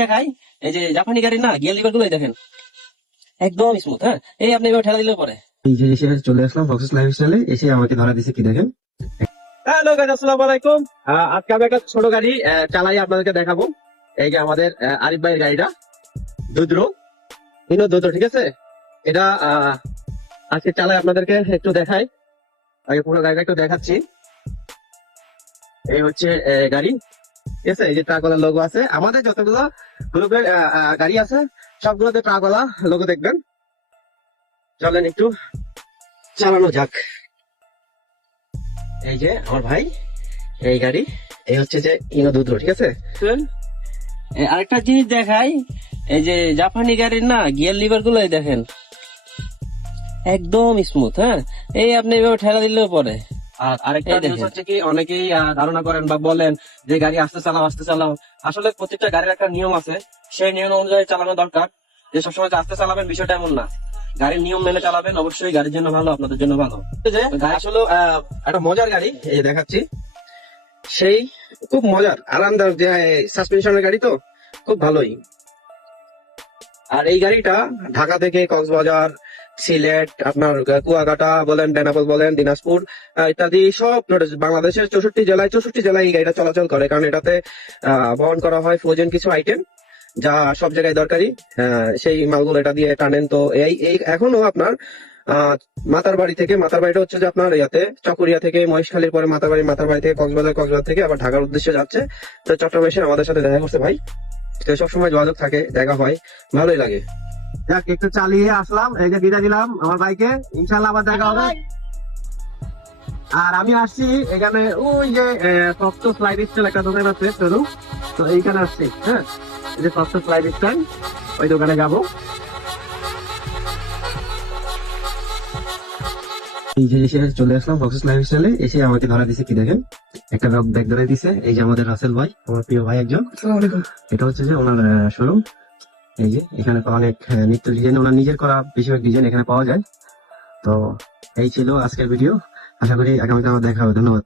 দেখাই, এই যে জাপানি গাড়ি না গিয়ার লিভার গুলোই দেখেন একদম স্মুথ। হ্যাঁ, এই আপনি এবার ঠেলা দিলেও পরে। এই যে এসে চলে আসলাম ফক্সেস লাইফস্টাইলে, এসে আমাকে ধরা দিছে কি দেখেন। হ্যালো গাইস, আসসালামু আলাইকুম। আজকে আমি একটা ছোট গাড়ি চালাই আপনাদেরকে দেখাবো। এই যে আমাদের আরিফ ভাইয়ের গাড়িটা দুদ্রো ইনো দুদ্রো, ঠিক আছে। এটা আজকে চালাই আপনাদেরকে একটু দেখাই। আগে পুরো গাড়িটা একটু দেখাচ্ছি। এই হচ্ছে গাড়ি, ঠিক আছে। এই যে ট্রাকওয়ালা লোগো আছে। আমাদের যতগুলো গ্রুপের গাড়ি আছে সবগুলোতে ট্রাকওয়ালা লোগো দেখবেন। চলেন একটু চালানো যাক। এই যে আমার ভাই এই গাড়ি, এই হচ্ছে যে ইনো দুদ্রো, ঠিক আছে। আরেকটা জিনিস দেখাই, এই যে জাপানি গাড়ির না গিয়ার লিভার গুলোই দেখেন একদম স্মুথ। হ্যাঁ, এই আপনি এভাবে ঠেলা দিলেও পরে। আর আরেকটা জিনিস হচ্ছে কি, অনেকেই ধারণা করেন বা বলেন যে গাড়ি আস্তে চালাও আস্তে চালাও। আসলে প্রত্যেকটা গাড়ির একটা নিয়ম আছে, সেই নিয়ম অনুযায়ী চালানো দরকার। যে সবসময় যে আস্তে চালাবেন বিষয়টা এমন না, গাড়ির নিয়ম মেনে চালাবেন, অবশ্যই গাড়ির জন্য ভালো, আপনাদের জন্য ভালো। যে গাড়ি আসলে একটা মজার গাড়ি, এই দেখাচ্ছি। সেই খুব মজার আরামদায়ক, যে সাসপেনশনের গাড়ি তো খুব ভালোই। আর এই গাড়িটা ঢাকা থেকে কক্সবাজার, সিলেট, আপনার কুয়াকাটা বলেন, বেনাপোল বলেন, দিনাজপুর ইত্যাদি সব বাংলাদেশের 64 জেলায় এই গাড়িটা চলাচল করে। কারণ এটাতে বহন করা হয় ফ্রোজেন কিছু আইটেম, যা সব জায়গায় দরকারি। সেই মালগুলো এটা দিয়ে টানেন। তো এই এখনো আপনার মাতার বাড়িটা হচ্ছে যে আপনার ইয়াতে চকরিয়া থেকে মহেশখালীর পরে মাতার বাড়ি থেকে কক্সবাজার থেকে আবার ঢাকার উদ্দেশ্যে যাচ্ছে। তো চট্টগ্রামে এসে আমাদের সাথে দেখা করছে ভাই। তো সবসময় যোগাযোগ থাকে, দেখা হয়, ভালোই লাগে। যাক, একটু চালিয়ে আসলাম, এই যে বিদায় দিলাম আমার ভাইকে। ইনশাল্লাহ আবার দেখা হবে। আর আমি আসছি এখানে, ওই যে সফট স্লাইড স্টাইল একটা দোকান আছে চলু, তো এইখানে আসছি। হ্যাঁ, এই যে সফট স্লাইড স্টাইল, ওই দোকানে যাবো। এই যে এসে চলে আসলাম ফক্সেস লাইফস্টাইলে, এসে আমাকে ধরা দিছে কি দেখেন, একটা ব্যাগ ধরে দিছে। এই যে আমাদের রাসেল ভাই, আমার প্রিয় ভাই একজন। এটা হচ্ছে যে ওনার শোরুম। এই যে এখানে অনেক নিত্য ডিজাইন, ওনার নিজের করা বেশিরভাগ ডিজাইন এখানে পাওয়া যায়। তো এই ছিল আজকের ভিডিও, আশা করি আগামীতে আবার দেখা হবে। ধন্যবাদ।